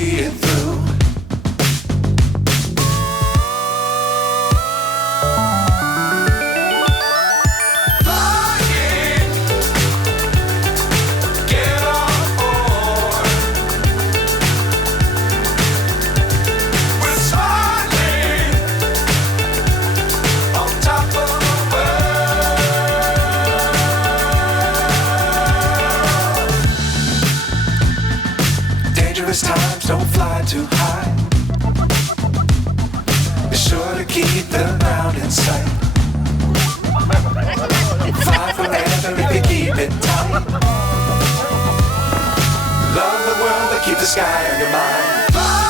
see it through. Times don't fly too high. Be sure to keep the ground in sight. Fly forever if you keep it tight. Love the world but keep the sky on your mind. Fly.